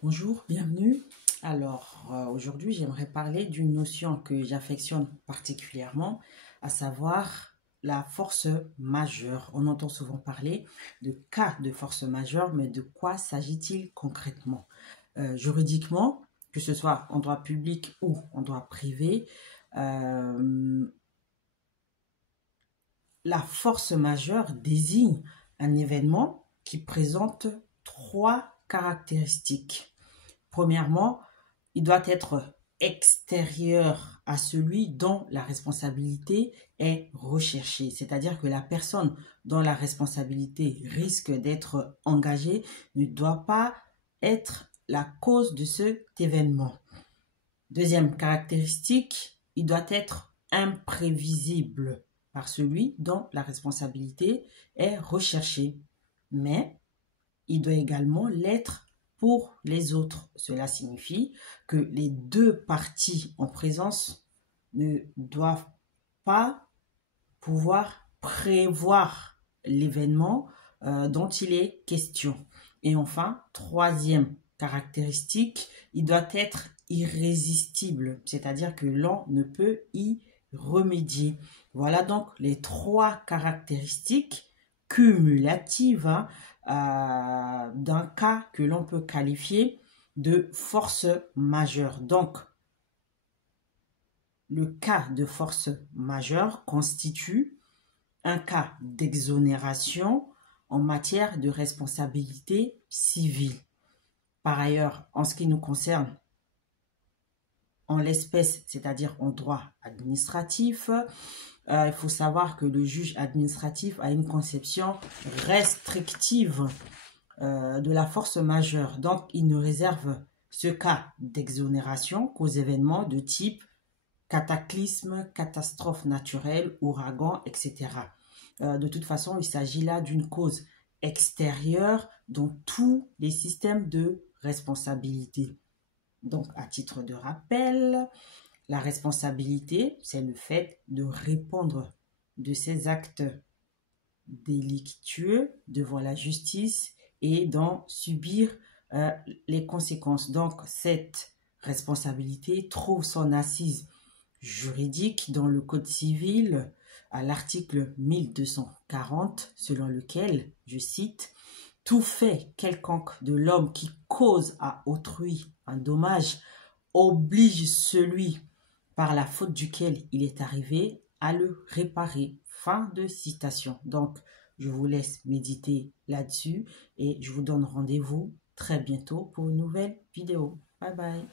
Bonjour, bienvenue. Alors, aujourd'hui, j'aimerais parler d'une notion que j'affectionne particulièrement, à savoir la force majeure. On entend souvent parler de cas de force majeure, mais de quoi s'agit-il concrètement? Juridiquement, que ce soit en droit public ou en droit privé, la force majeure désigne un événement qui présente trois caractéristiques. Premièrement, il doit être extérieur à celui dont la responsabilité est recherchée. C'est-à-dire que la personne dont la responsabilité risque d'être engagée ne doit pas être la cause de cet événement. Deuxième caractéristique, il doit être imprévisible par celui dont la responsabilité est recherchée. Mais il doit également l'être pour les autres. Cela signifie que les deux parties en présence ne doivent pas pouvoir prévoir l'événement dont il est question. Et enfin, troisième caractéristique, il doit être irrésistible, c'est-à-dire que l'on ne peut y remédier. Voilà donc les trois caractéristiques cumulatives d'un cas que l'on peut qualifier de force majeure. Donc, le cas de force majeure constitue un cas d'exonération en matière de responsabilité civile. Par ailleurs, en ce qui nous concerne, en l'espèce, c'est-à-dire en droit administratif, il faut savoir que le juge administratif a une conception restrictive de la force majeure. Donc, il ne réserve ce cas d'exonération qu'aux événements de type cataclysme, catastrophe naturelle, ouragan, etc. De toute façon, il s'agit là d'une cause extérieure dans tous les systèmes de responsabilité. Donc, à titre de rappel, la responsabilité, c'est le fait de répondre de ces actes délictueux devant la justice et d'en subir les conséquences. Donc, cette responsabilité trouve son assise juridique dans le Code civil à l'article 1240, selon lequel, je cite, « Tout fait quelconque de l'homme qui cause à autrui un dommage oblige celui par la faute duquel il est arrivé à le réparer. » Fin de citation. Donc, je vous laisse méditer là-dessus et je vous donne rendez-vous très bientôt pour une nouvelle vidéo. Bye bye.